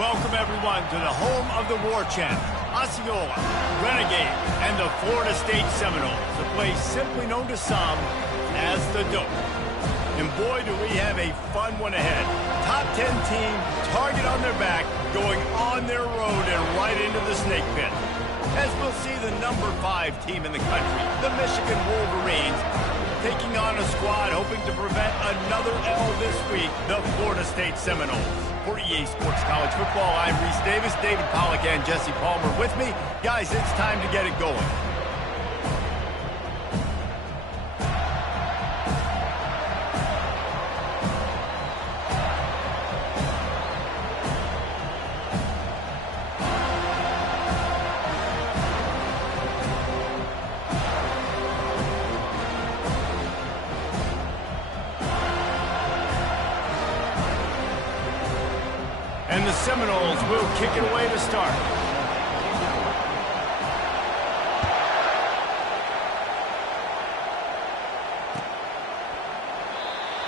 Welcome, everyone, to the home of the War Chant, Osceola, Renegade, and the Florida State Seminoles, a place simply known to some as the Dope. And boy, do we have a fun one ahead. Top 10 team, target on their back, going on their road and right into the snake pit. As we'll see the number 5 team in the country, the Michigan Wolverines, taking on a squad hoping to prevent another L this week, the Florida State Seminoles. For EA Sports College Football, I'm Reese Davis, David Pollack, and Jesse Palmer with me. Guys, it's time to get it going. And the Seminoles will kick it away to start.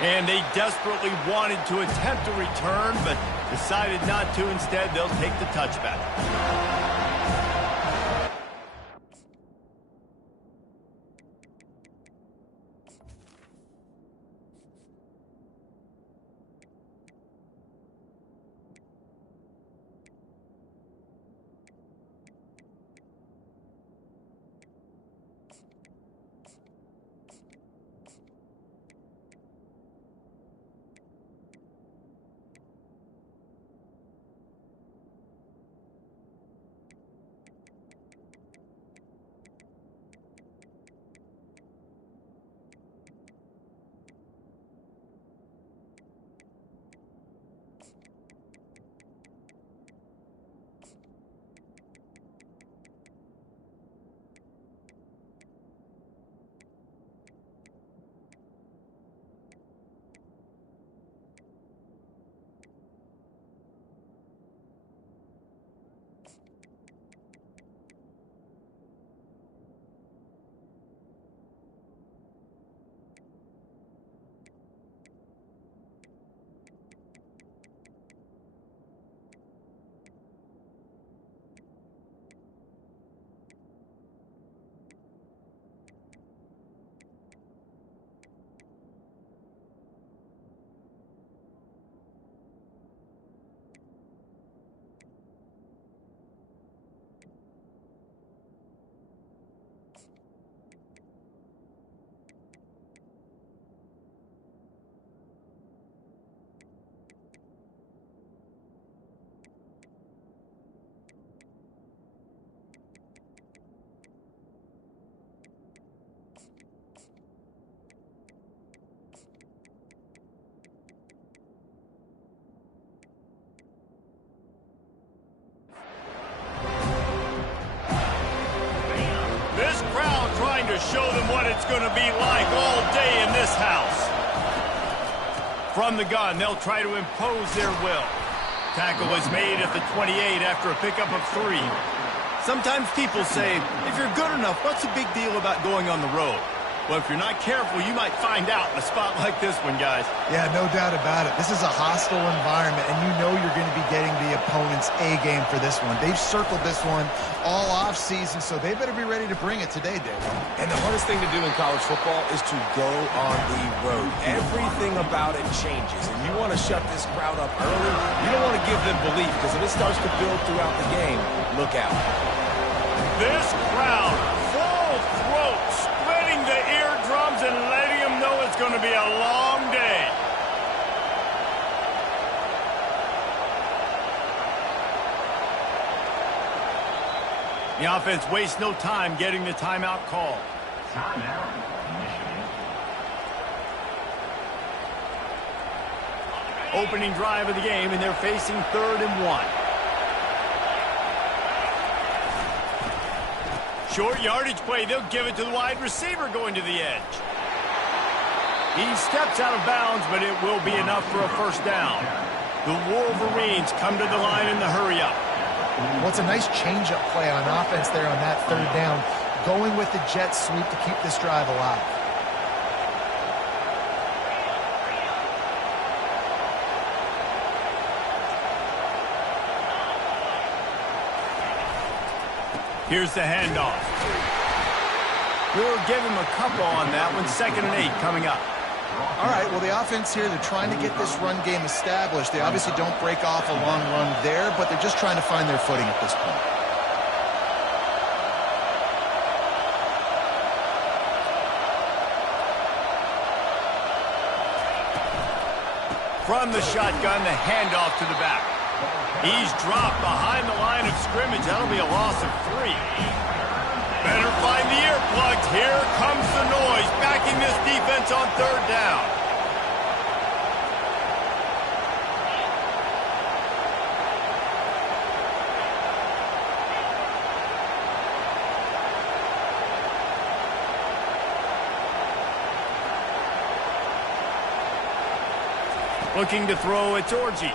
And they desperately wanted to attempt a return, but decided not to. Instead, they'll take the touchback. To show them what it's going to be like all day in this house. From the gun, they'll try to impose their will. Tackle is made at the 28 after a pickup of 3. Sometimes people say, if you're good enough, what's the big deal about going on the road? Well, if you're not careful, you might find out in a spot like this one, guys. Yeah, no doubt about it. This is a hostile environment, and you know you're going to be getting the opponent's A-game for this one. They've circled this one all off-season, so they better be ready to bring it today, Dave. And the hardest thing to do in college football is to go on the road. Everything about it changes, and you want to shut this crowd up early. You don't want to give them belief, because if it starts to build throughout the game, look out. This crowd, full throat, splitting the eardrums and letting them know it's going to be a long day. The offense wastes no time getting the timeout call. Timeout, Michigan. Opening drive of the game, and they're facing 3rd and 1. Short yardage play. They'll give it to the wide receiver going to the edge. He steps out of bounds, but it will be enough for a first down. The Wolverines come to the line in the hurry-up. Well, it's a nice change-up play on offense there on that 3rd down, going with the jet sweep to keep this drive alive. Here's the handoff. We'll give him a couple on that one. 2nd and 8 coming up. All right, well, the offense here, they're trying to get this run game established. They obviously don't break off a long run there, but they're just trying to find their footing at this point. From the shotgun, the handoff to the back. He's dropped behind the line of scrimmage. That'll be a loss of 3. Better find the earplugs. Here comes the noise, backing this defense on 3rd down. Looking to throw, it's Orji.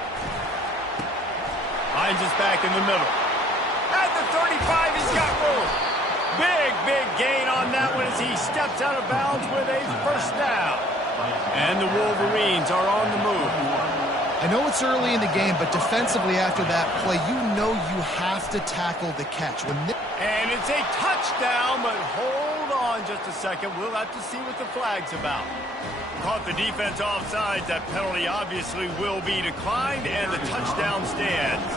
Finds us back in the middle. At the 35, he's got room. Big gain on that one as he steps out of bounds with a 1st down. And the Wolverines are on the move. I know it's early in the game, but defensively after that play, you know you have to tackle the catch. And it's a touchdown, but hold on just a second. We'll have to see what the flag's about. Caught the defense offside. That penalty obviously will be declined, and the touchdown stands.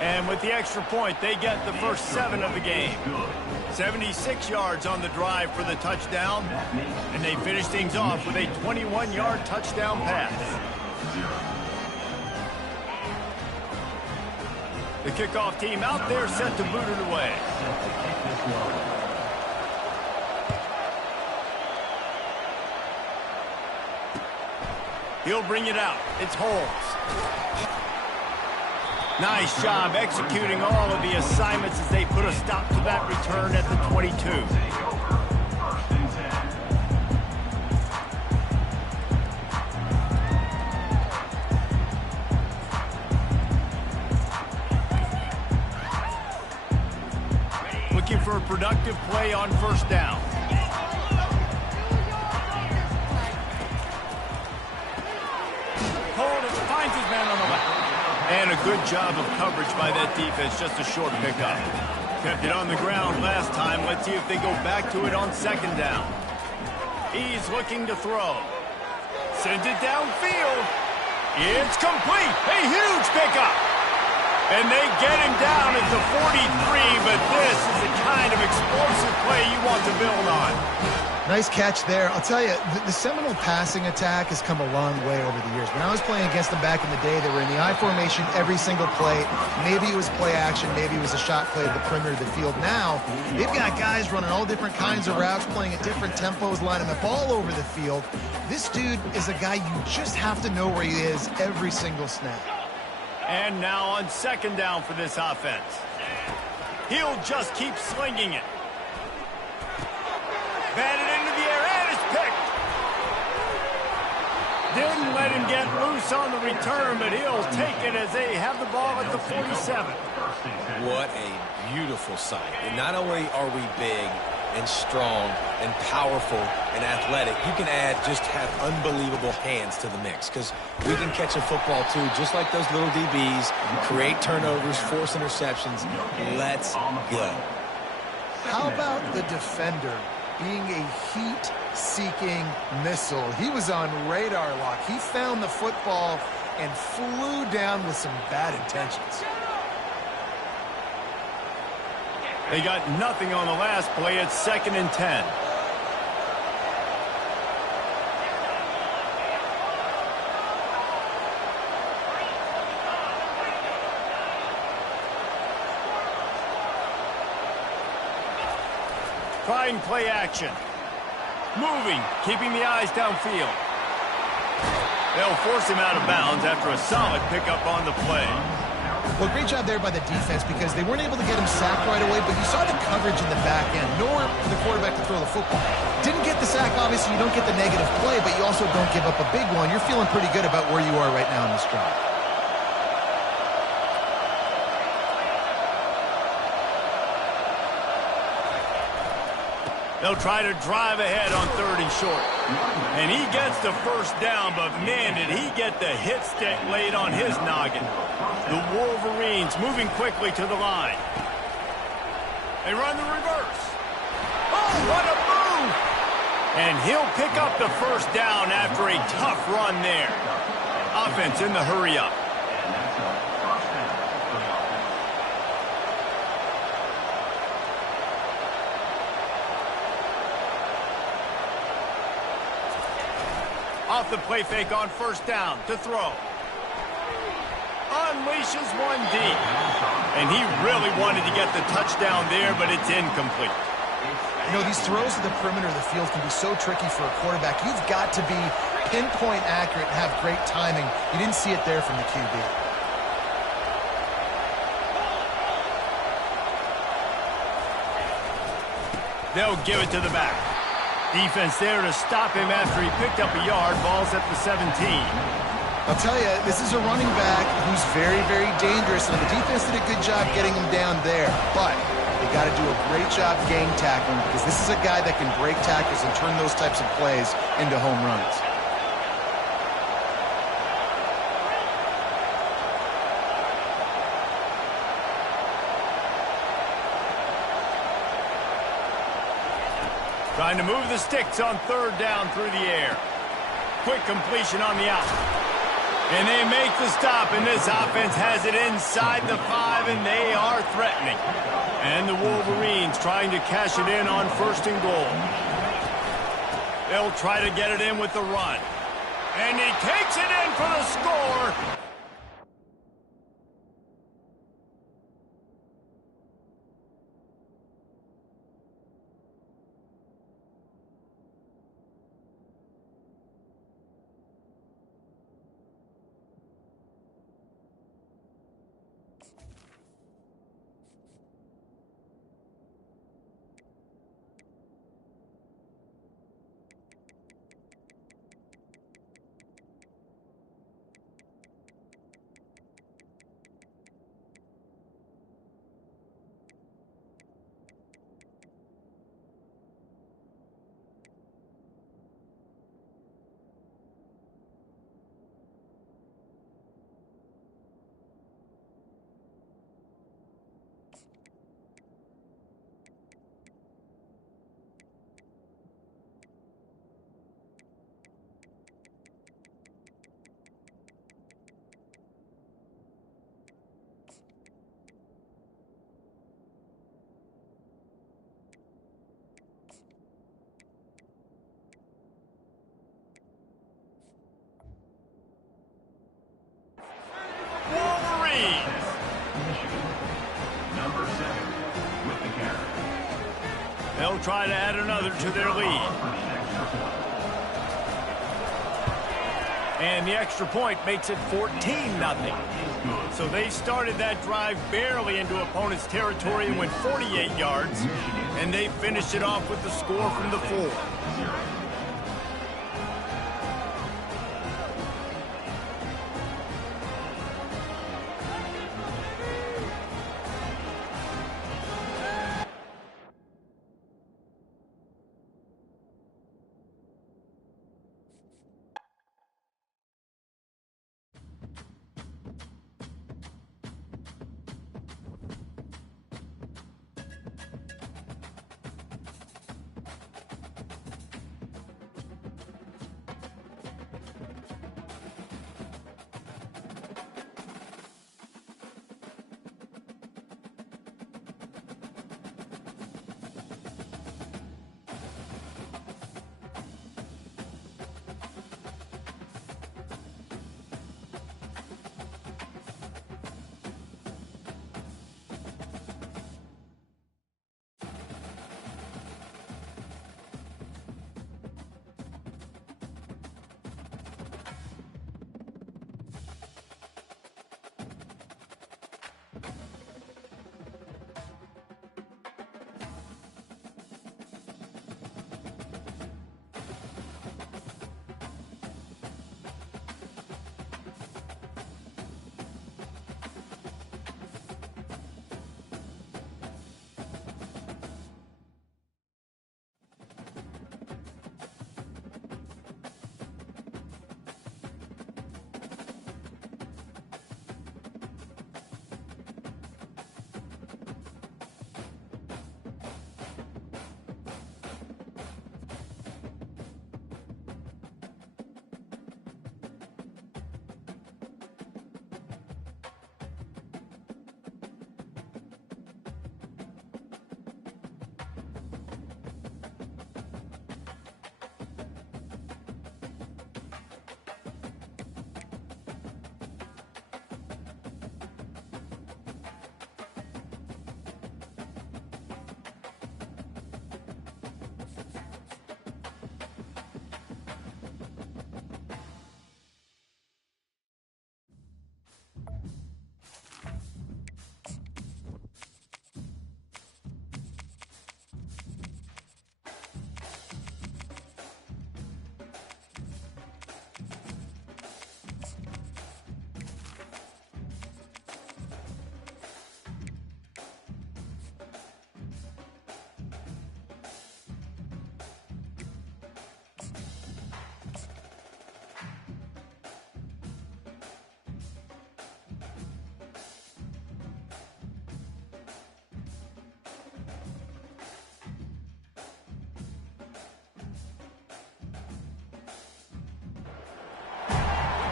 And with the extra point, they get the first 7 of the game. 76 yards on the drive for the touchdown, and they finish things off with a 21-yard touchdown pass. The kickoff team out there set to boot it away. He'll bring it out. It's Holmes. Nice job executing all of the assignments as they put a stop to that return at the 22. Looking for a productive play on 1st down. Finds his man on the left. And a good job of coverage by that defense. Just a short pickup. Kept it on the ground last time. Let's see if they go back to it on 2nd down. He's looking to throw. Sends it downfield. It's complete. A huge pickup. And they get him down at the 43, but this is the kind of explosive play you want to build on. Nice catch there. I'll tell you, the Seminole passing attack has come a long way over the years. When I was playing against them back in the day, they were in the I formation every single play. Maybe it was play action, maybe it was a shot play at the perimeter of the field. Now, they've got guys running all different kinds of routes, playing at different tempos, lining them all over the field. This dude is a guy you just have to know where he is every single snap. And now on 2nd down for this offense. He'll just keep slinging it. Batted into the air, and it's picked. Didn't let him get loose on the return, but he'll take it as they have the ball at the 47. What a beautiful sight. And not only are we big and strong and powerful and athletic, you can just have unbelievable hands to the mix, because we can catch a football too, just like those little DBs, create turnovers, force interceptions. Let's go. How about the defender being a heat-seeking missile? He was on radar lock. He found the football and flew down with some bad intentions. They got nothing on the last play. It's 2nd and 10. Trying play action. Moving, keeping the eyes downfield. They'll force him out of bounds after a solid pickup on the play. Well, great job there by the defense, because they weren't able to get him sacked right away, but you saw the coverage in the back end. Nowhere for the quarterback to throw the football. Didn't get the sack, obviously. You don't get the negative play, but you also don't give up a big one. You're feeling pretty good about where you are right now in this drive. They'll try to drive ahead on 3rd and short. And he gets the first down, but man, did he get the hit stick laid on his noggin. The Wolverines moving quickly to the line. They run the reverse. Oh, what a move! And he'll pick up the first down after a tough run there. Offense in the hurry-up. Off the play fake on first down to throw. Unleashes one deep. And he really wanted to get the touchdown there, but it's incomplete. You know, these throws to the perimeter of the field can be so tricky for a quarterback. You've got to be pinpoint accurate and have great timing. You didn't see it there from the QB. They'll give it to the back. Defense there to stop him after he picked up a yard. Ball's at the 17. I'll tell you, this is a running back who's very, very dangerous, and the defense did a good job getting him down there. But they got to do a great job gang tackling, because this is a guy that can break tackles and turn those types of plays into home runs. Trying to move the sticks on third down through the air. Quick completion on the out. And they make the stop, and this offense has it inside the 5, and they are threatening. And the Wolverines trying to cash it in on first and goal. They'll try to get it in with the run. And he takes it in for the score. They'll try to add another to their lead. And the extra point makes it 14-0. So they started that drive barely into opponent's territory and went 48 yards. And they finished it off with the score from the 4.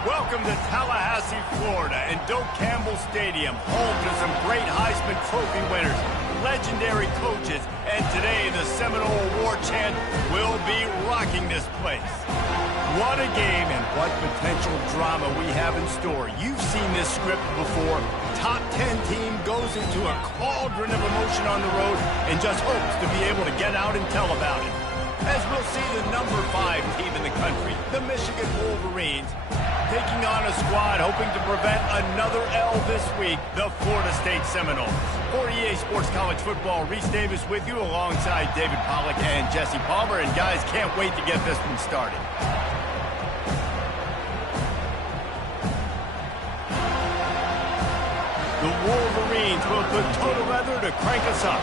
Welcome to Tallahassee, Florida, and Doak Campbell Stadium, home to some great Heisman Trophy winners, legendary coaches, and today the Seminole Award chant will be rocking this place. What a game and what potential drama we have in store. You've seen this script before. Top 10 team goes into a cauldron of emotion on the road and just hopes to be able to get out and tell about it. As we'll see the number 5 team in the country, the Michigan Wolverines, taking on a squad hoping to prevent another L this week, the Florida State Seminoles. For EA Sports College Football, Reese Davis with you alongside David Pollack and Jesse Palmer. And guys, can't wait to get this one started. The Wolverines will put total leather to crank us up.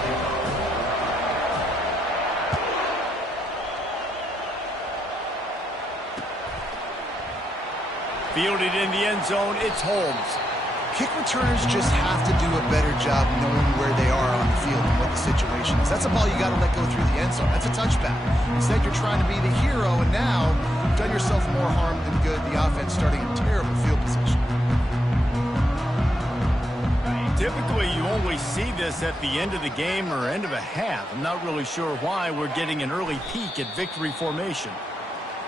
Fielded in the end zone, it's Holmes. Kick returners just have to do a better job knowing where they are on the field and what the situation is. That's a ball you got to let go through the end zone. That's a touchback. Instead, you're trying to be the hero, and now you've done yourself more harm than good. The offense starting in terrible field position. Typically, you only see this at the end of the game or end of a half. I'm not really sure why we're getting an early peek at victory formation.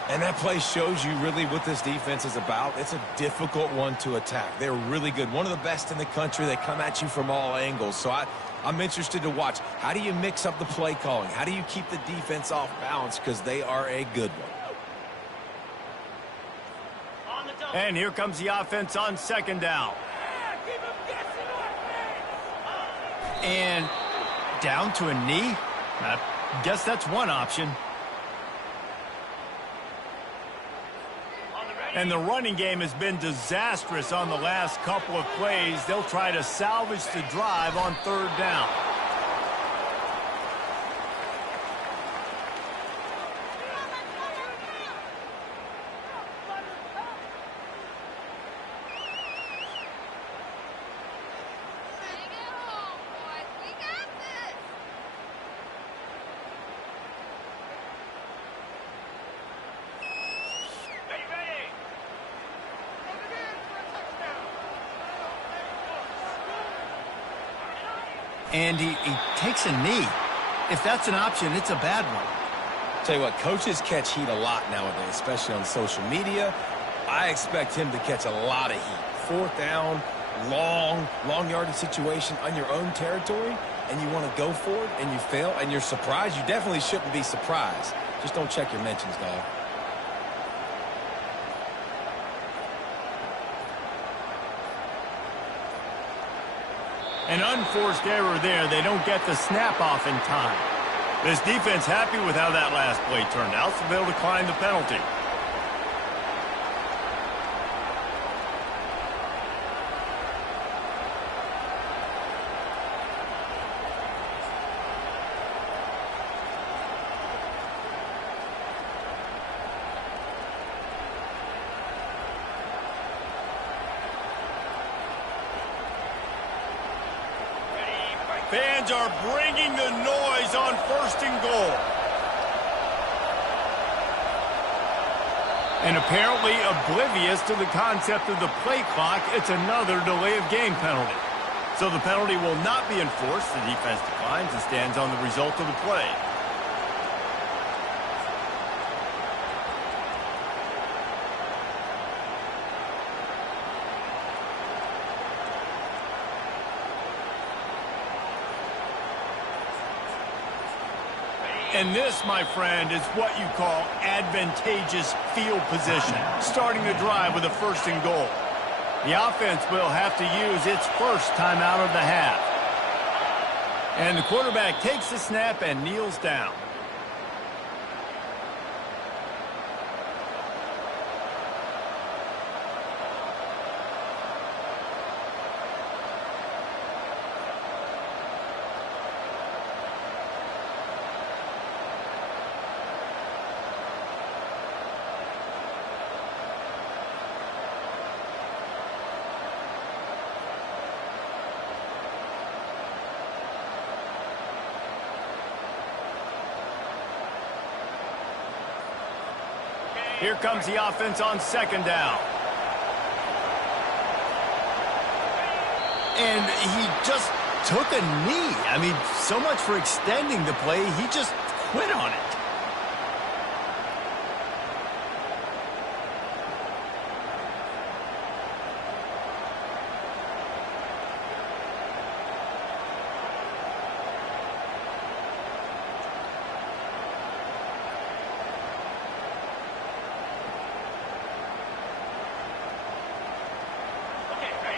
And that play shows you really what this defense is about. It's a difficult one to attack. They're really good. One of the best in the country. They come at you from all angles. So I'm interested to watch. How do you mix up the play calling? How do you keep the defense off balance? Because they are a good one. And here comes the offense on second down. And down to a knee? I guess that's one option. And the running game has been disastrous on the last couple of plays. They'll try to salvage the drive on third down. And he takes a knee. If that's an option, it's a bad one. Tell you what, coaches catch heat a lot nowadays, especially on social media. I expect him to catch a lot of heat. Fourth down, long yardage situation on your own territory, and you want to go for it, and you fail, and you're surprised. You definitely shouldn't be surprised. Just don't check your mentions, dog. An unforced error there. They don't get the snap off in time. This defense happy with how that last play turned out, so they'll decline the penalty. Fans are bringing the noise on first and goal. And apparently oblivious to the concept of the play clock, it's another delay of game penalty. So the penalty will not be enforced. The defense declines and stands on the result of the play. And this, my friend, is what you call advantageous field position, starting the drive with a first and goal. The offense will have to use its first timeout of the half. And the quarterback takes the snap and kneels down. Here comes the offense on second down. And he just took a knee. I mean, so much for extending the play. He just quit on it.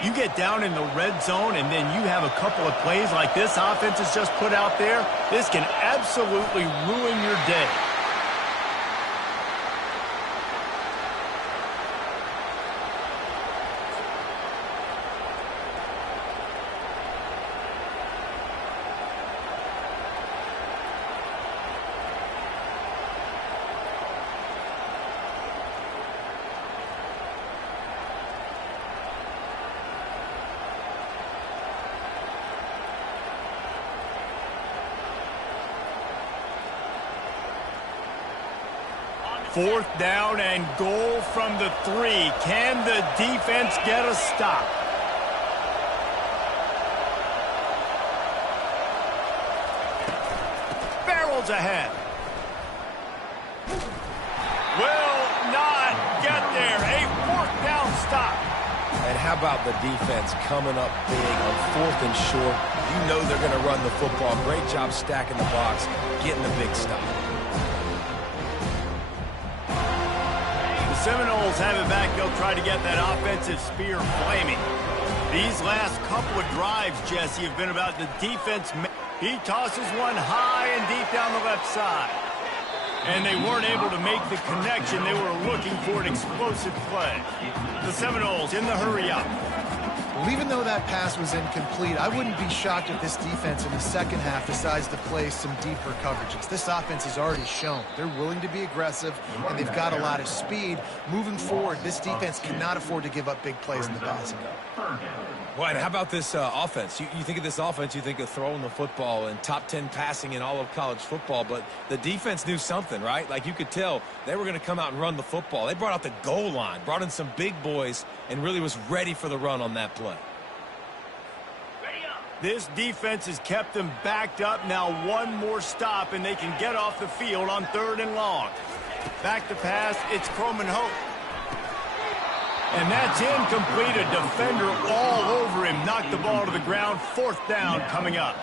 You get down in the red zone, and then you have a couple of plays like this offense has just put out there. This can absolutely ruin your day. Fourth down and goal from the 3. Can the defense get a stop? Barrels ahead. Will not get there. A fourth down stop. And how about the defense coming up big on 4th and short? You know they're going to run the football. Great job stacking the box, getting the big stop. Seminoles have it back. They'll try to get that offensive spear flaming. These last couple of drives, Jesse, have been about the defense. He tosses one high and deep down the left side. And they weren't able to make the connection. They were looking for an explosive play. The Seminoles in the hurry-up. Well, even though that pass was incomplete, I wouldn't be shocked if this defense in the second half decides to play some deeper coverages. This offense has already shown they're willing to be aggressive, and they've got a lot of speed. Moving forward, this defense cannot afford to give up big plays in the passing game. Well, and how about this offense? You think of this offense, you think of throwing the football and top 10 passing in all of college football, but the defense knew something, right? Like you could tell they were going to come out and run the football. They brought out the goal line, brought in some big boys, and really was ready for the run on that play. This defense has kept them backed up. Now one more stop, and they can get off the field on 3rd and long. Back to pass, it's Croman Hope. And that's incomplete. A defender all over him. Knocked the ball to the ground. 4th down coming up.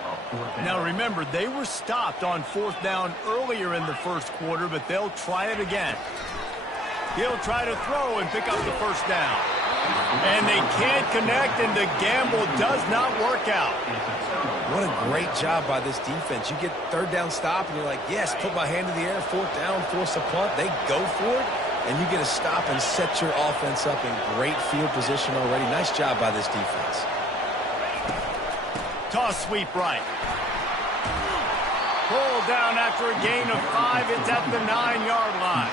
Now remember, they were stopped on 4th down earlier in the first quarter, but they'll try it again. He'll try to throw and pick up the 1st down. And they can't connect, and the gamble does not work out. What a great job by this defense. You get 3rd down stop, and you're like, yes, put my hand in the air, 4th down, force a punt. They go for it, and you get a stop and set your offense up in great field position already. Nice job by this defense. Toss sweep right. Pull down after a gain of 5. It's at the 9-yard line.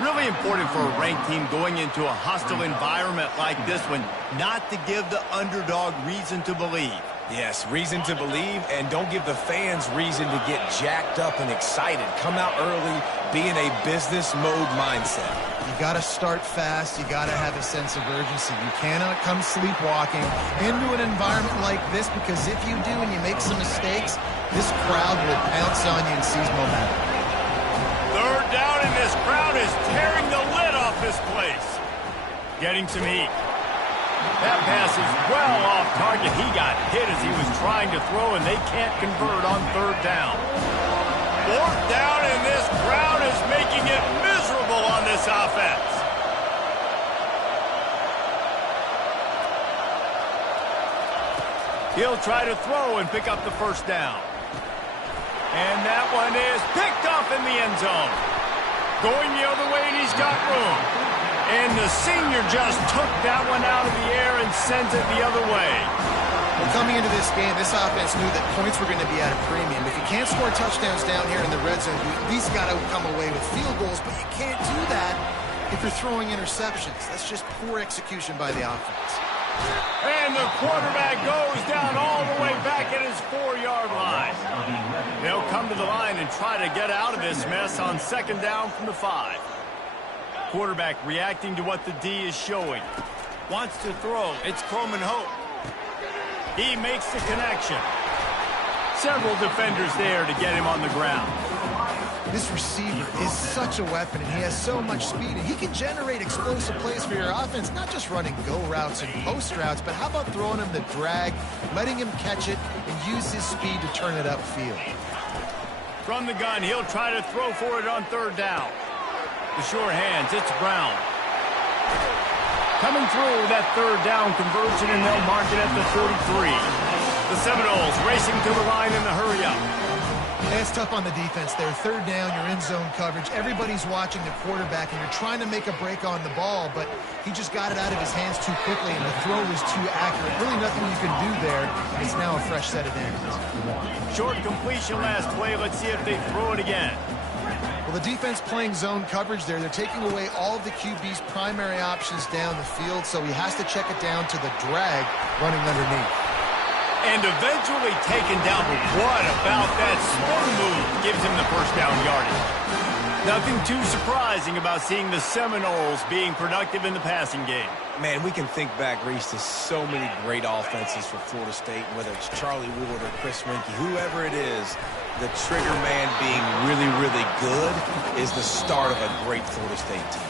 Really important for a ranked team going into a hostile environment like this one, not to give the underdog reason to believe. Yes, reason to believe, and don't give the fans reason to get jacked up and excited. Come out early, be in a business mode mindset. You got to start fast. You got to have a sense of urgency. You cannot come sleepwalking into an environment like this, because if you do and you make some mistakes, this crowd will pounce on you and seize momentum. 3rd down, and this crowd is tearing the lid off this place. Getting some heat. That pass is well off target. He got hit as he was trying to throw, and they can't convert on 3rd down. 4th down, and this crowd is making it miserable on this offense. He'll try to throw and pick up the 1st down. And that one is picked off in the end zone. Going the other way, and he's got room. And the senior just took that one out of the air and sends it the other way. Well, coming into this game, this offense knew that points were going to be at a premium. If you can't score touchdowns down here in the red zone, you at least got to come away with field goals, but you can't do that if you're throwing interceptions. That's just poor execution by the offense. And the quarterback goes down all the way back at his 4-yard line. They'll come to the line and try to get out of this mess on 2nd down from the 5. Quarterback reacting to what the D is showing. Wants to throw. It's Croman Hope. He makes the connection. Several defenders there to get him on the ground. This receiver is such a weapon, and he has so much speed, and he can generate explosive plays for your offense, not just running go routes and post routes, but how about throwing him the drag, letting him catch it, and use his speed to turn it upfield. From the gun, he'll try to throw for it on third down. The sure hands, it's Brown. Coming through that third down conversion, and they'll mark it at the 43. The Seminoles racing to the line in the hurry-up. It's tough on the defense there. Third down, you're in zone coverage. Everybody's watching the quarterback, and you're trying to make a break on the ball, but he just got it out of his hands too quickly, and the throw was too accurate. Really nothing you can do there. It's now a fresh set of downs. Short completion last play. Let's see if they throw it again. Well, the defense playing zone coverage there. They're taking away all of the QB's primary options down the field, so he has to check it down to the drag running underneath. And eventually taken down, but what about that spin move gives him the first down yardage? Nothing too surprising about seeing the Seminoles being productive in the passing game. Man, we can think back, Reese, to so many great offenses for Florida State, whether it's Charlie Ward or Chris Winkie, whoever it is, the trigger man being really, really good is the start of a great Florida State team.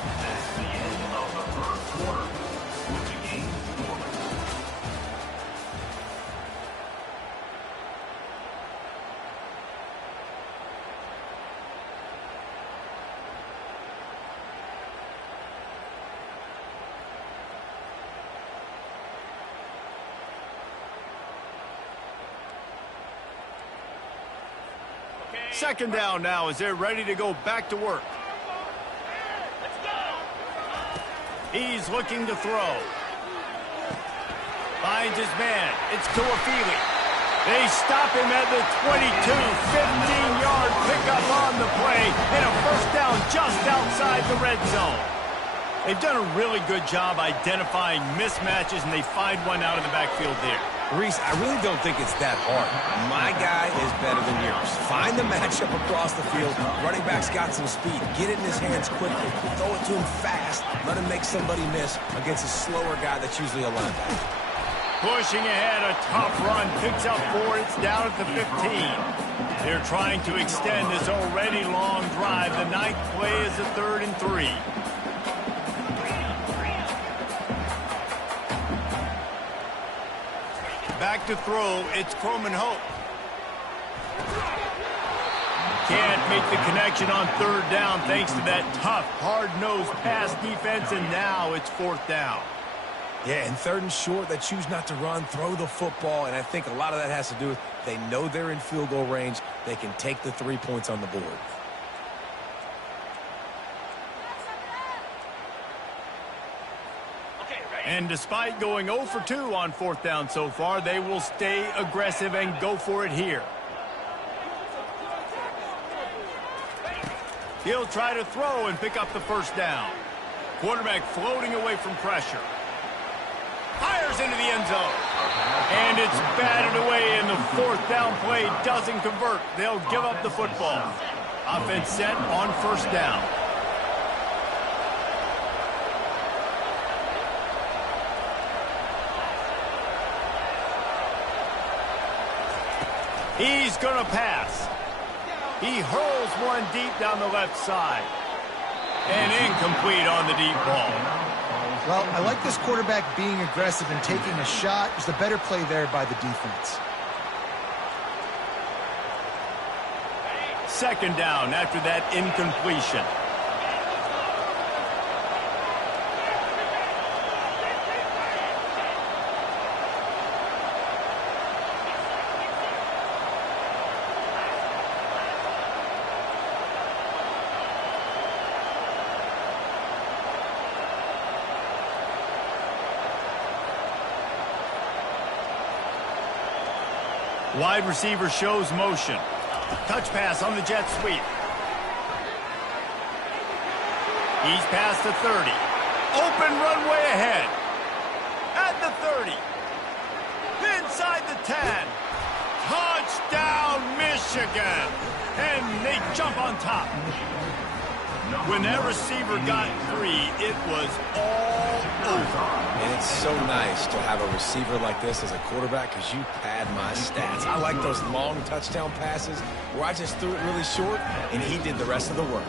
Second down now as they're ready to go back to work. He's looking to throw. Finds his man. It's Tuafili. They stop him at the 22. 15-yard pickup on the play and a first down just outside the red zone. They've done a really good job identifying mismatches, and they find one out of the backfield there. Reese, I really don't think it's that hard. My guy is better than yours. Find the matchup across the field. Running back's got some speed. Get it in his hands quickly. Throw it to him fast. Let him make somebody miss against a slower guy that's usually a linebacker. Pushing ahead, a tough run. Picks up 4. It's down at the 15. They're trying to extend this already long drive. The ninth play is a 3rd and 3. Back to throw, it's Croman Hope. Can't make the connection on third down thanks to that tough, hard-nosed pass defense, and now it's 4th down. Yeah, and 3rd and short, they choose not to run, throw the football, and I think a lot of that has to do with they know they're in field goal range. They can take the 3 points on the board. And despite going 0 for 2 on 4th down so far, they will stay aggressive and go for it here. He'll try to throw and pick up the first down. Quarterback floating away from pressure. Fires into the end zone. And it's batted away, and the 4th down play doesn't convert. They'll give up the football. Offense set on 1st down. He's going to pass. He hurls one deep down the left side. And incomplete on the deep ball. Well, I like this quarterback being aggressive and taking a shot. There's a better play there by the defense. Second down after that incompletion. Wide receiver shows motion. Touch pass on the jet sweep. He's past the 30. Open runway ahead. At the 30. Inside the 10. Touchdown, Michigan. And they jump on top. When that receiver got free, it was all over. And it's so nice to have a receiver like this as a quarterback because you pad my stats. I like those long touchdown passes where I just threw it really short and he did the rest of the work.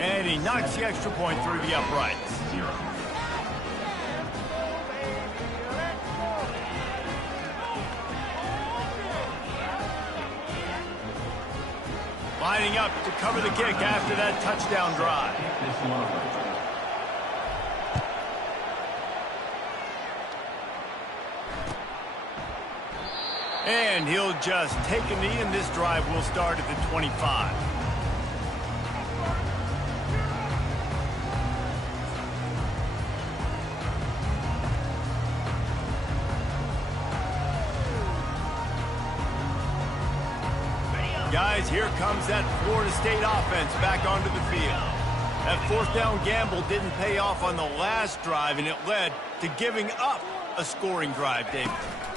And he knocks the extra point through the uprights. Lining up to cover the kick after that touchdown drive. And he'll just take a knee, and this drive will start at the 25. Guys, here comes that Florida State offense back onto the field. That fourth down gamble didn't pay off on the last drive, and it led to giving up a scoring drive, David.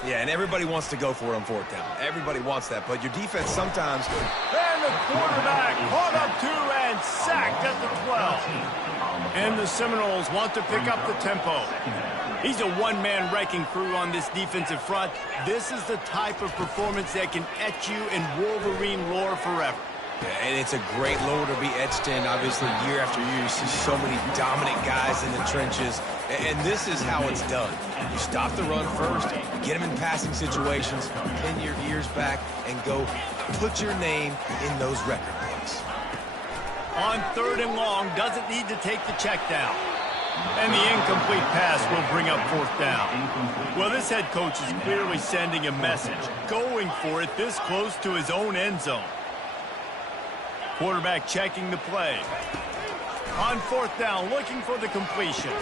Yeah, and everybody wants to go for it on fourth down. Everybody wants that, but your defense sometimes... And the quarterback caught up to and sacked at the 12. And the Seminoles want to pick up the tempo. He's a one-man wrecking crew on this defensive front. This is the type of performance that can etch you in Wolverine lore forever. Yeah, and it's a great lore to be etched in. Obviously, year after year, you see so many dominant guys in the trenches. And this is how it's done. You stop the run first, get them in passing situations, pin your ears back, and go put your name in those record books. On 3rd and long, doesn't need to take the check down. And the incomplete pass will bring up 4th down. Well, this head coach is clearly sending a message, going for it this close to his own end zone. Quarterback checking the play. On 4th down, looking for the completion.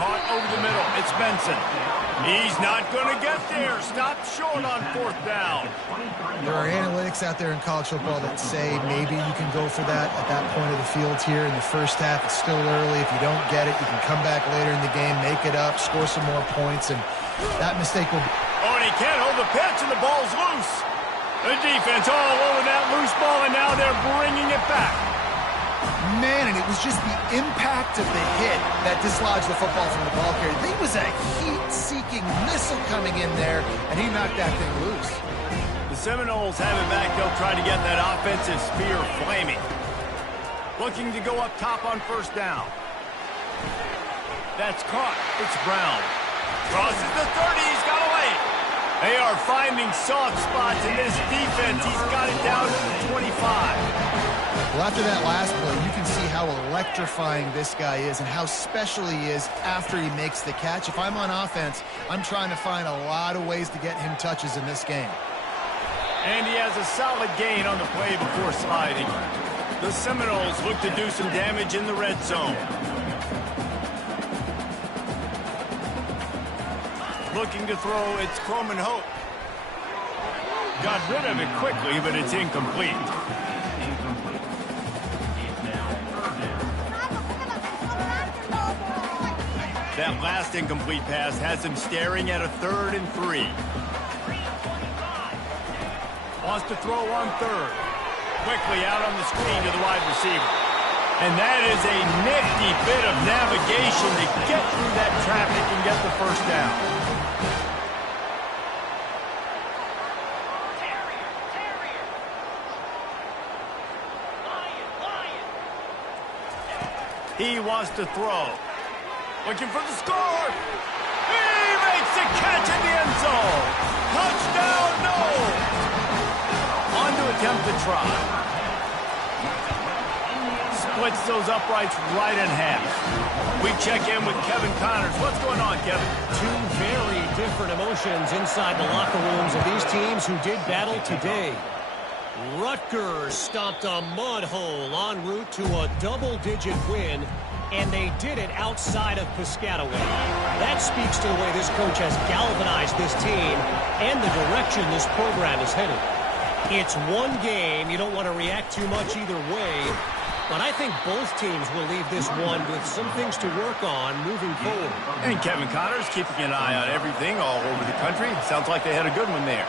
Caught over the middle. It's Benson. He's not going to get there. Stopped short on 4th down. There are analytics out there in college football that say maybe you can go for that at that point of the field here in the first half. It's still early. If you don't get it, you can come back later in the game, make it up, score some more points, and that mistake will... Oh, and he can't hold the pitch, and the ball's loose. The defense all over that loose ball, and now they're bringing it back. Man, and it was just the impact of the hit that dislodged the football from the ball carrier. There was a heat-seeking missile coming in there, and he knocked that thing loose. The Seminoles have it back. They'll try to get that offensive spear flaming. Looking to go up top on 1st down. That's caught. It's Brown. Crosses the 30. He's got away. They are finding soft spots in this defense. He's got it down to the 25. Well, after that last play, you can see how electrifying this guy is and how special he is after he makes the catch. If I'm on offense, I'm trying to find a lot of ways to get him touches in this game. And he has a solid gain on the play before sliding. The Seminoles look to do some damage in the red zone. Looking to throw, it's Croman Hope. Got rid of it quickly, but it's incomplete. That last incomplete pass has him staring at a 3rd and 3. Wants to throw on 3rd. Quickly out on the screen to the wide receiver. And that is a nifty bit of navigation to get through that traffic and get the 1st down. He wants to throw. Looking for the score. He makes the catch in the end zone. Touchdown, no. On to attempt the try. Splits those uprights right in half. We check in with Kevin Connors. What's going on, Kevin? Two very different emotions inside the locker rooms of these teams who did battle today. Rutgers stomped a mud hole en route to a double-digit win, and they did it outside of Piscataway. That speaks to the way this coach has galvanized this team and the direction this program is headed. It's one game. You don't want to react too much either way, but I think both teams will leave this one with some things to work on moving forward. And Kevin Connors keeping an eye on everything all over the country. Sounds like they had a good one there.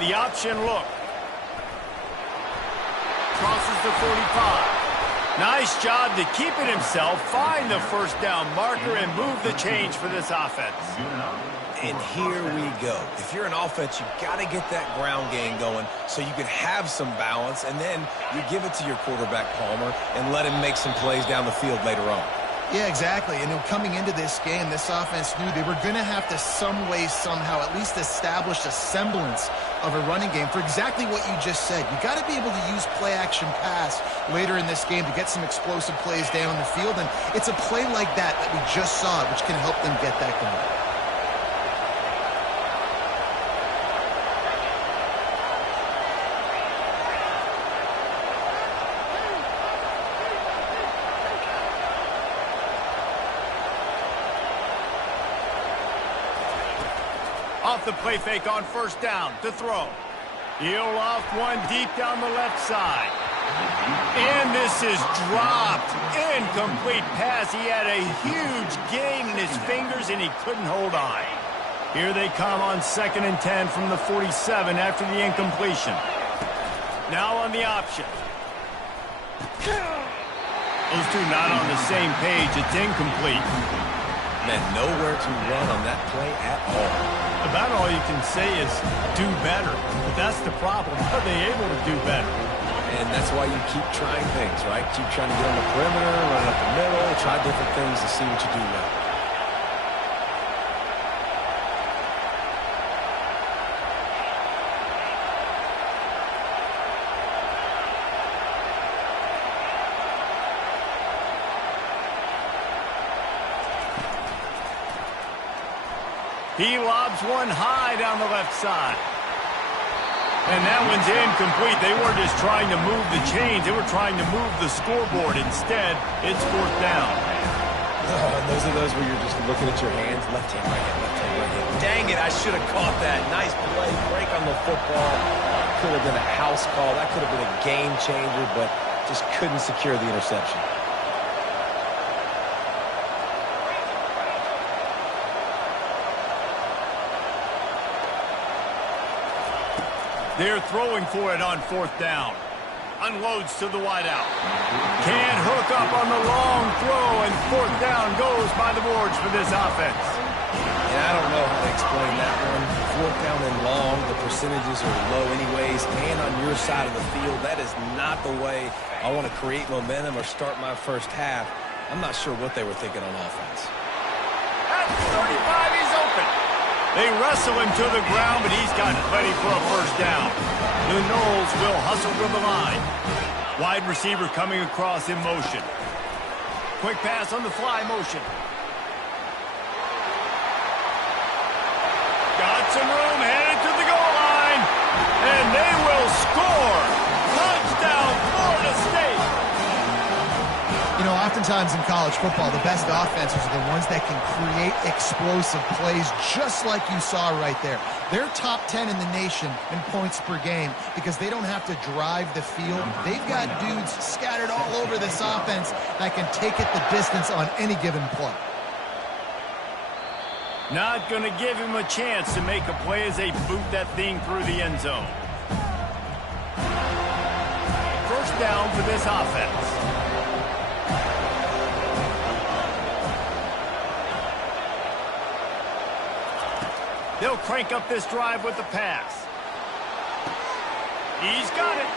The option look. crosses the 45. Nice job to keep it himself, find the first down marker, and move the change for this offense. And here we go. If you're an offense, you've got to get that ground game going so you can have some balance, and then you give it to your quarterback, Palmer, and let him make some plays down the field later on. Yeah, exactly. And coming into this game, this offense knew they were going to have to some way, somehow, at least establish a semblance of a running game for exactly what you just said. You got to be able to use play-action pass later in this game to get some explosive plays down the field. And it's a play like that we just saw, which can help them get that going. Off the play fake on first down to throw. He'll off one deep down the left side. And this is dropped. Incomplete pass. He had a huge gain in his fingers and he couldn't hold on. Here they come on 2nd and 10 from the 47 after the incompletion. Now on the option. Those two not on the same page. It's incomplete. Man, nowhere to run on that play at all. About all you can say is do better. But that's the problem. Are they able to do better? And that's why you keep trying things, right? Keep trying to get on the perimeter, run up the middle, try different things to see what you do well. He lobs one high down the left side. And that one's incomplete. They weren't just trying to move the chains. They were trying to move the scoreboard. Instead, it's 4th down. And those are those where you're just looking at your hands. Left hand, right hand, left hand, right hand. Dang it, I should have caught that. Nice play, break on the football. Could have been a house call. That could have been a game changer, but just couldn't secure the interception. They're throwing for it on 4th down. Unloads to the wideout. Can't hook up on the long throw, and 4th down goes by the boards for this offense. Yeah, I don't know how to explain that one. 4th down and long, the percentages are low anyways, and on your side of the field, that is not the way I want to create momentum or start my first half. I'm not sure what they were thinking on offense. At 35, he's open. They wrestle him to the ground, but he's got plenty for a first down. The Knowles will hustle to the line. Wide receiver coming across in motion. Quick pass on the fly motion. Got some room, headed to the goal line. And they will score. Touchdown, Florida State. You know, oftentimes in college football, the best offenses are the ones that can create explosive plays, just like you saw right there. They're top 10 in the nation in points per game because they don't have to drive the field. They've got dudes scattered all over this offense that can take it the distance on any given play. Not going to give him a chance to make a play as they boot that thing through the end zone. First down for this offense. They'll crank up this drive with the pass. He's got it.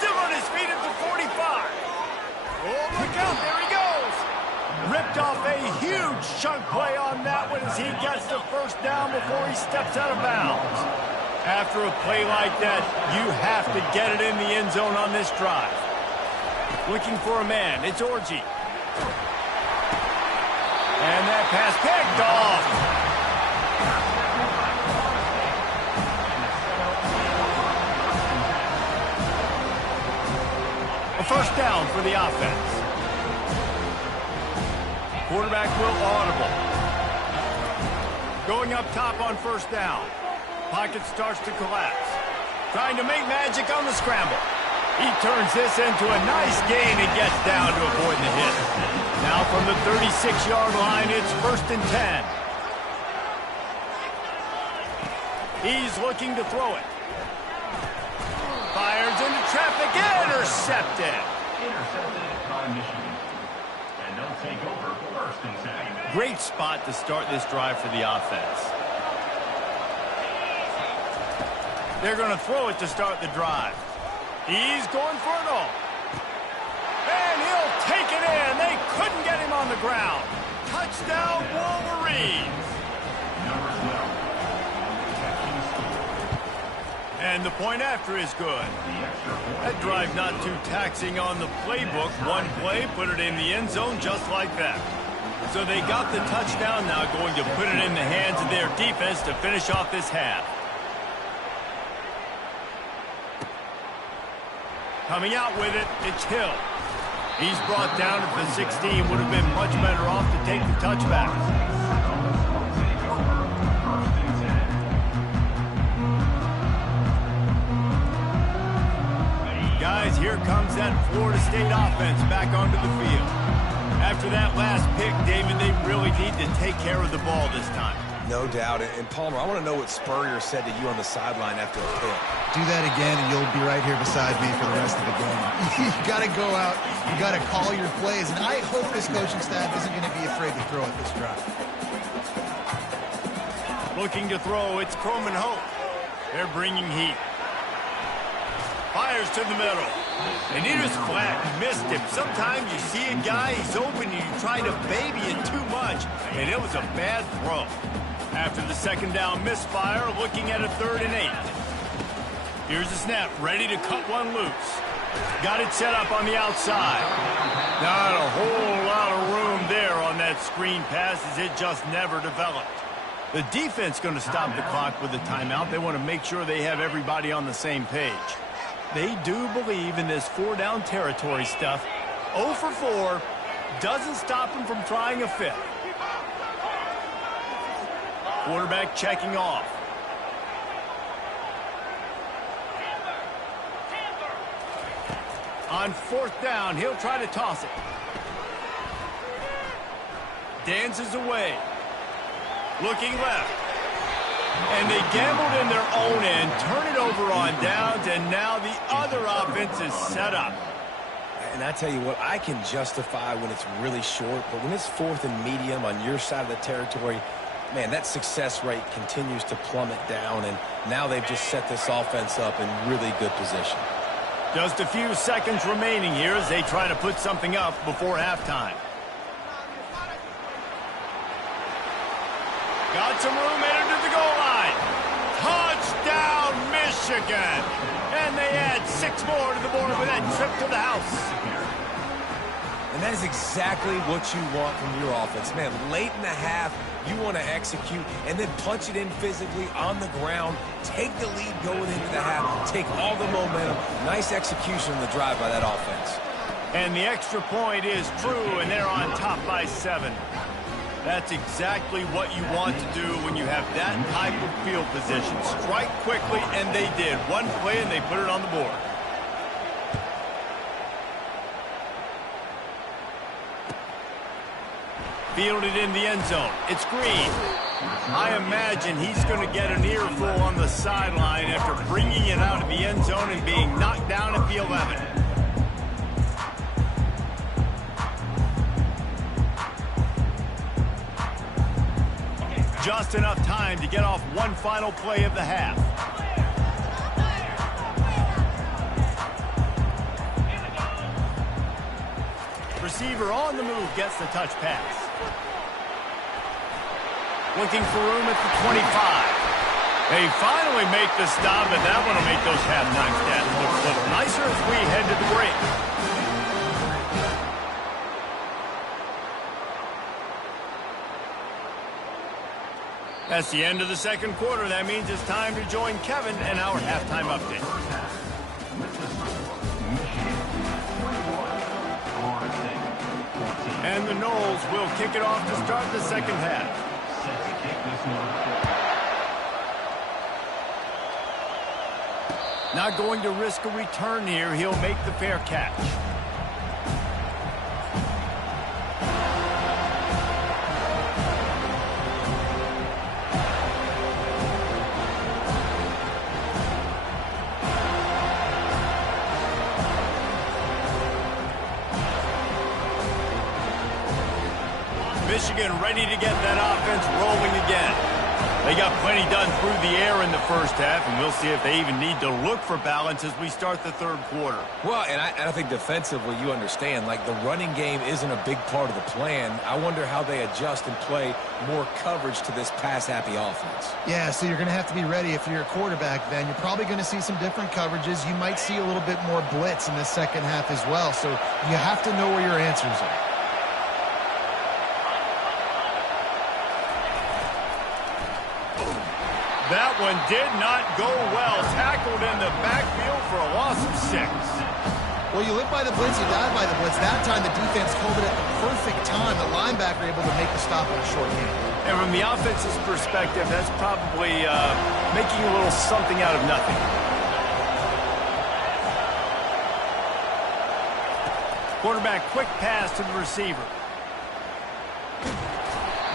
Still on his feet at the 45. Oh, look out. There he goes. Ripped off a huge chunk play on that one as he gets the first down before he steps out of bounds. After a play like that, you have to get it in the end zone on this drive. Looking for a man. It's Orji. And that pass picked off. First down for the offense. Quarterback will audible. Going up top on first down. Pocket starts to collapse. Trying to make magic on the scramble. He turns this into a nice gain and gets down to avoid the hit. Now from the 36-yard line, it's 1st and 10. He's looking to throw it. Fires into traffic. Intercepted. Intercepted by Michigan. And they'll take over first and 10. Great spot to start this drive for the offense. They're going to throw it to start the drive. He's going for it all. And he'll take it in. They couldn't get him on the ground. Touchdown, Wolverines. Number 12. And the point after is good. That drive not too taxing on the playbook. One play, put it in the end zone just like that. So they got the touchdown, now going to put it in the hands of their defense to finish off this half. Coming out with it, it's Hill. He's brought down at the 16. Would have been much better off to take the touchback. Guys, here comes that Florida State offense back onto the field. After that last pick, David, they really need to take care of the ball this time. No doubt. And Palmer, I want to know what Spurrier said to you on the sideline after the pick. Do that again, and you'll be right here beside me for the rest of the game. You got to go out. You got to call your plays. And I hope this coaching staff isn't going to be afraid to throw at this drive. Looking to throw, it's Croman Hope. They're bringing heat. Fires to the middle. And he just flat missed him. Sometimes you see a guy, he's open, and you try to baby it too much, and it was a bad throw. After the second down misfire, looking at a 3rd and 8. Here's the snap, ready to cut one loose. Got it set up on the outside. Not a whole lot of room there on that screen pass as it just never developed. The defense going to stop the clock with a timeout. They want to make sure they have everybody on the same page. They do believe in this 4-down territory stuff. 0 for 4 doesn't stop them from trying a 5th. Quarterback checking off. On 4th down, he'll try to toss it. Dances away. Looking left. And they gambled in their own end, turn it over on downs, and now the other offense is set up. And I tell you what, I can justify when it's really short, but when it's 4th and medium on your side of the territory, man, that success rate continues to plummet down, and now they've just set this offense up in really good position. Just a few seconds remaining here as they try to put something up before halftime. Got some room, entered to the goal line. Touchdown, Michigan. And they add 6 more to the board with that trip to the house. And that is exactly what you want from your offense. Man, late in the half, you want to execute and then punch it in physically on the ground. Take the lead going into the half. Take all the momentum. Nice execution on the drive by that offense. And the extra point is true, and they're on top by 7. That's exactly what you want to do when you have that type of field position. Strike quickly, and they did. One play, and they put it on the board. Fielded in the end zone. It's Green. I imagine he's going to get an earful on the sideline after bringing it out of the end zone and being knocked down at the 11. Just enough time to get off one final play of the half. Receiver on the move gets the touch pass. Looking for room at the 25. They finally make the stop, and that one will make those halftime stats look a little nicer as we head to the break. That's the end of the second quarter. That means it's time to join Kevin and our halftime update. And the Noles will kick it off to start the second half. Not going to risk a return here. He'll make the fair catch. Hogan ready to get that offense rolling again. They got plenty done through the air in the first half, and we'll see if they even need to look for balance as we start the third quarter. Well, and I think defensively, you understand, like the running game isn't a big part of the plan. I wonder how they adjust and play more coverage to this pass-happy offense. Yeah, so you're going to have to be ready if you're a quarterback, then. You're probably going to see some different coverages. You might see a little bit more blitz in the second half as well, so you have to know where your answers are. That one did not go well. Tackled in the backfield for a loss of 6. Well, you live by the blitz, you die by the blitz. That time the defense called it at the perfect time. The linebacker able to make the stop on a short game. And from the offense's perspective, that's probably making a little something out of nothing. Quarterback quick pass to the receiver.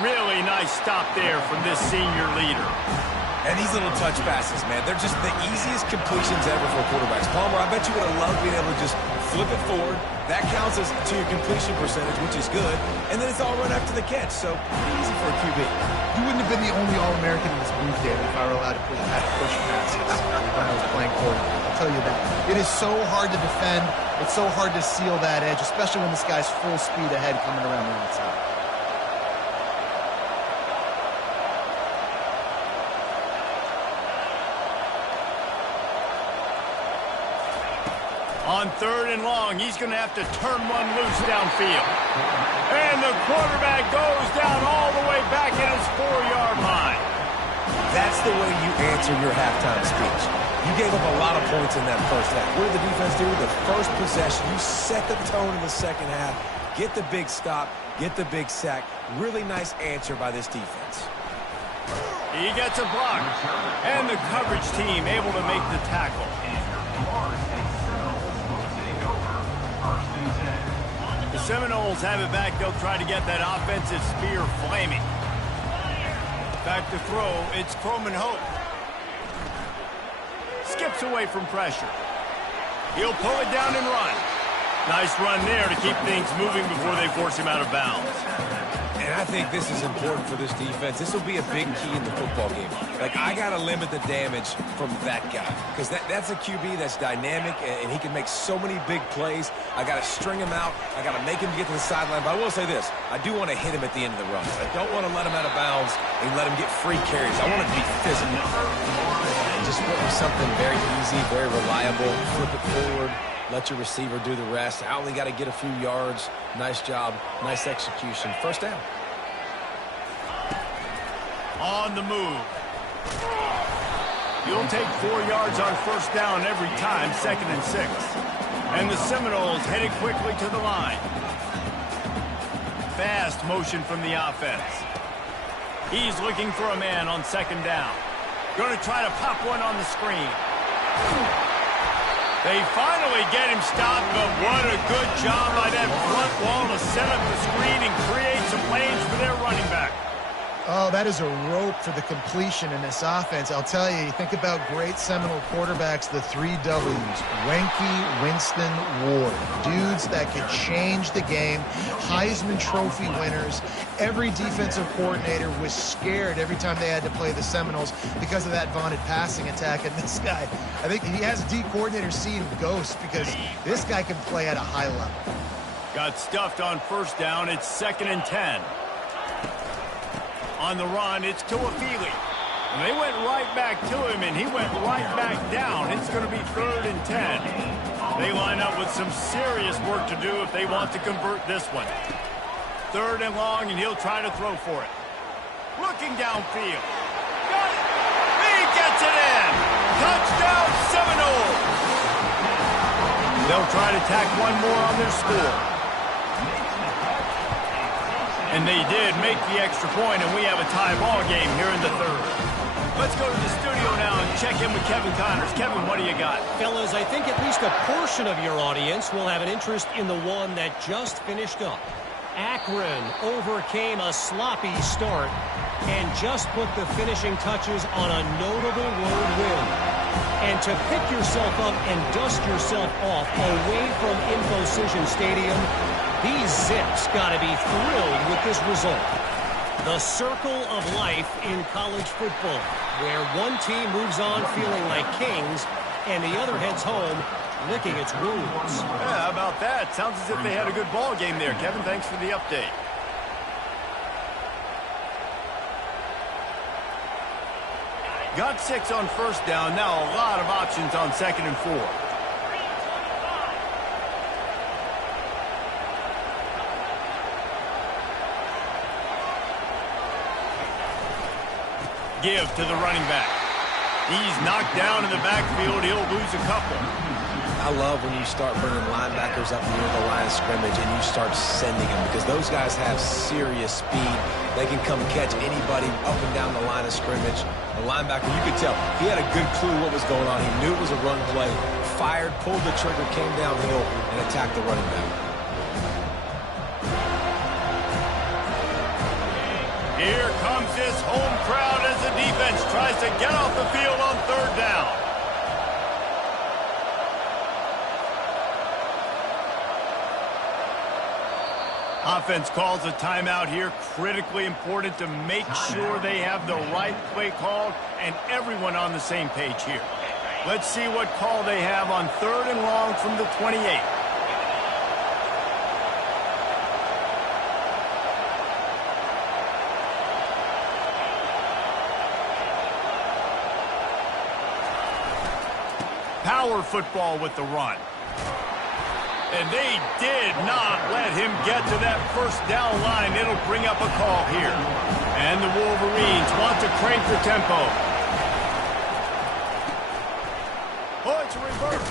Really nice stop there from this senior leader. And these little touch passes, man, they're just the easiest completions ever for quarterbacks. Palmer, I bet you would have loved being able to just flip it forward. That counts as to your completion percentage, which is good. And then it's all run after the catch, so pretty easy for a QB. You wouldn't have been the only All-American in this booth, David, if I were allowed to push passes when I was playing quarterback. I'll tell you that. It is so hard to defend. It's so hard to seal that edge, especially when this guy's full speed ahead coming around the outside. On 3rd and long, he's going to have to turn one loose downfield. And the quarterback goes down all the way back at his 4-yard line. That's the way you answer your halftime speech. You gave up a lot of points in that first half. What did the defense do? The first possession, you set the tone in the second half. Get the big stop, get the big sack. Really nice answer by this defense. He gets a block. And the coverage team able to make the tackle. The Seminoles have it back. They'll try to get that offensive spear flaming. Back to throw. It's Croman Hope. Skips away from pressure. He'll pull it down and run. Nice run there to keep things moving before they force him out of bounds. And I think this is important for this defense. This will be a big key in the football game. Like, I got to limit the damage from that guy. Because that's a QB that's dynamic, and he can make so many big plays. I got to string him out. I got to make him get to the sideline. But I will say this. I do want to hit him at the end of the run. I don't want to let him out of bounds and let him get free carries. I want it to be physical. And just put him something very easy, very reliable. Flip it forward. Let your receiver do the rest. I only got to get a few yards. Nice job. Nice execution. First down. On the move. You'll take 4 yards on first down every time, 2nd and 6. And the Seminoles headed quickly to the line. Fast motion from the offense. He's looking for a man on 2nd down. Going to try to pop one on the screen. They finally get him stopped, but what a good job by that front wall to set up the screen and create some lanes for their running back. Oh, that is a rope for the completion in this offense. I'll tell you, you think about great Seminole quarterbacks, the 3 W's. Wenke, Winston, Ward. Dudes that could change the game. Heisman Trophy winners. Every defensive coordinator was scared every time they had to play the Seminoles because of that vaunted passing attack. And this guy, I think he has D coordinators seeing ghosts because this guy can play at a high level. Got stuffed on first down. It's 2nd and 10. On the run, it's Tuafili. And they went right back to him, and he went right back down. It's going to be 3rd and 10. They line up with some serious work to do if they want to convert this one. 3rd and long, and he'll try to throw for it. Looking downfield. Got it. He gets it in. Touchdown, Seminoles. They'll try to tack one more on their score. And they did make the extra point, and we have a tie ball game here in the 3rd. Let's go to the studio now and check in with Kevin Connors. Kevin, what do you got? Fellas, I think at least a portion of your audience will have an interest in the one that just finished up. Akron overcame a sloppy start and just put the finishing touches on a notable road win. And to pick yourself up and dust yourself off away from Infocision Stadium, these Zips got to be thrilled with this result. The circle of life in college football, where one team moves on feeling like kings and the other heads home licking its wounds. Yeah, how about that? Sounds as if they had a good ball game there, Kevin. Thanks for the update. Got 6 on first down. Now a lot of options on 2nd and 4. Give to the running back. He's knocked down in the backfield. He'll lose a couple. I love when you start bringing linebackers up near the line of scrimmage and you start sending them, because those guys have serious speed. They can come catch anybody up and down the line of scrimmage. The linebacker, you could tell, he had a good clue what was going on. He knew it was a run play, fired, pulled the trigger, came downhill, and attacked the running back. Here comes this home crowd as the defense tries to get off the field on 3rd down. Offense calls a timeout here. Critically important to make sure they have the right play called and everyone on the same page here. Let's see what call they have on 3rd and long from the 28. Power football with the run. And they did not let him get to that first down line. It'll bring up a call here. And the Wolverines want to crank the tempo. Oh, it's a reverse.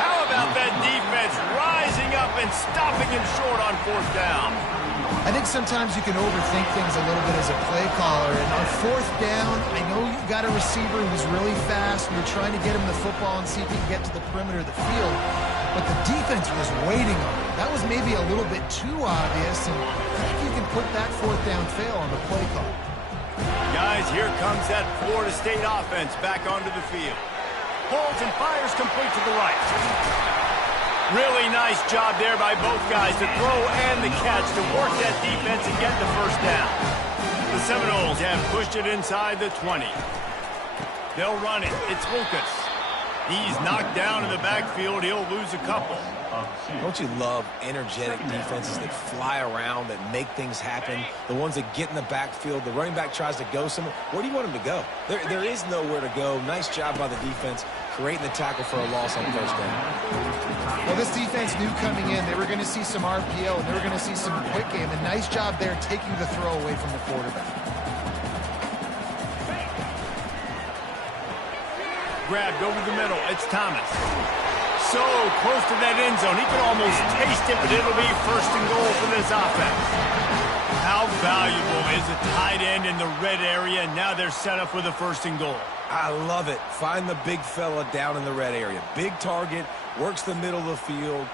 How about that defense rising up and stopping him short on 4th down? I think sometimes you can overthink things a little bit as a play caller. And on 4th down, I know you got a receiver who's really fast, and you're trying to get him the football and see if he can get to the perimeter of the field. But the defense was waiting on him. That was maybe a little bit too obvious, and I think you can put that 4th down fail on the play call. Guys, here comes that Florida State offense back onto the field. Holds and fires complete to the right. Really nice job there by both guys to throw and the catch to work that defense and get the first down. The Seminoles have pushed it inside the 20. They'll run it. It's Lucas. He's knocked down in the backfield. He'll lose a couple. Don't you love energetic defenses that fly around, that make things happen? The ones that get in the backfield. The running back tries to go somewhere. Where do you want him to go? There is nowhere to go. Nice job by the defense, creating the tackle for a loss on first down. Well, this defense knew coming in they were going to see some RPO, and they were going to see some quick game. And nice job there taking the throw away from the quarterback. Grabbed over the middle. It's Thomas. So close to that end zone. He can almost taste it, but it'll be 1st and goal for this offense. How valuable is a tight end in the red area? Now they're set up with a 1st and goal. I love it. Find the big fella down in the red area. Big target, works the middle of the field,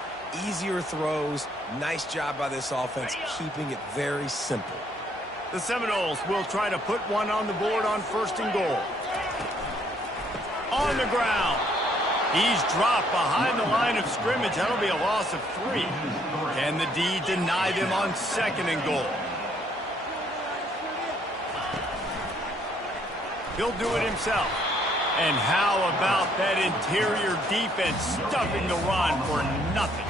easier throws. Nice job by this offense, keeping it very simple. The Seminoles will try to put one on the board on 1st and goal. On the ground. He's dropped behind the line of scrimmage. That'll be a loss of 3. Can the D deny them on 2nd and goal? He'll do it himself. And how about that interior defense stuffing the run for nothing?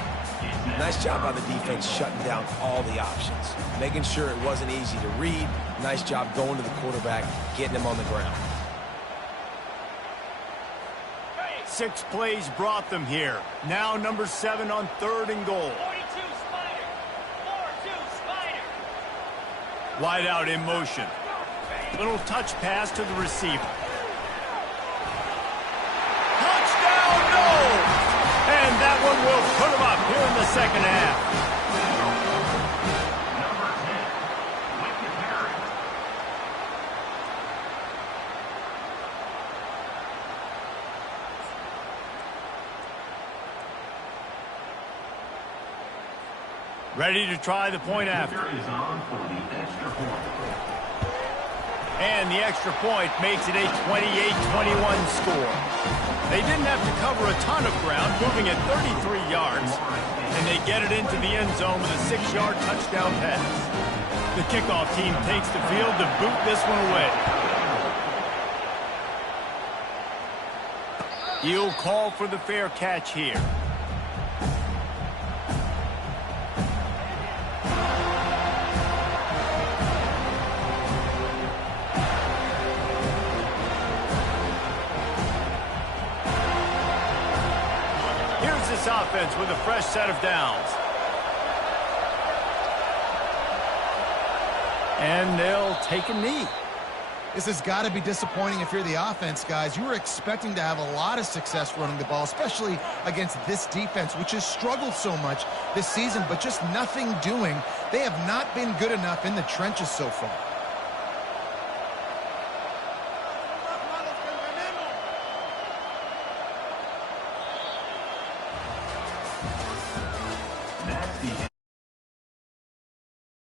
Nice job by the defense shutting down all the options, making sure it wasn't easy to read. Nice job going to the quarterback, getting him on the ground. 6 plays brought them here. Now number 7 on 3rd and goal. 42 Spider. 4-2 Spider. Wide out in motion. Little touch pass to the receiver. Touchdown, no! And that one will put him up here in the 2nd half. Ready to try the point after. And the extra point makes it a 28-21 score. They didn't have to cover a ton of ground, moving at 33 yards, and they get it into the end zone with a 6-yard touchdown pass. The kickoff team takes the field to boot this one away. He'll call for the fair catch here. Here's this offense with a fresh set of downs. And they'll take a knee. This has got to be disappointing if you're the offense, guys. You were expecting to have a lot of success running the ball, especially against this defense, which has struggled so much this season, but just nothing doing. They have not been good enough in the trenches so far.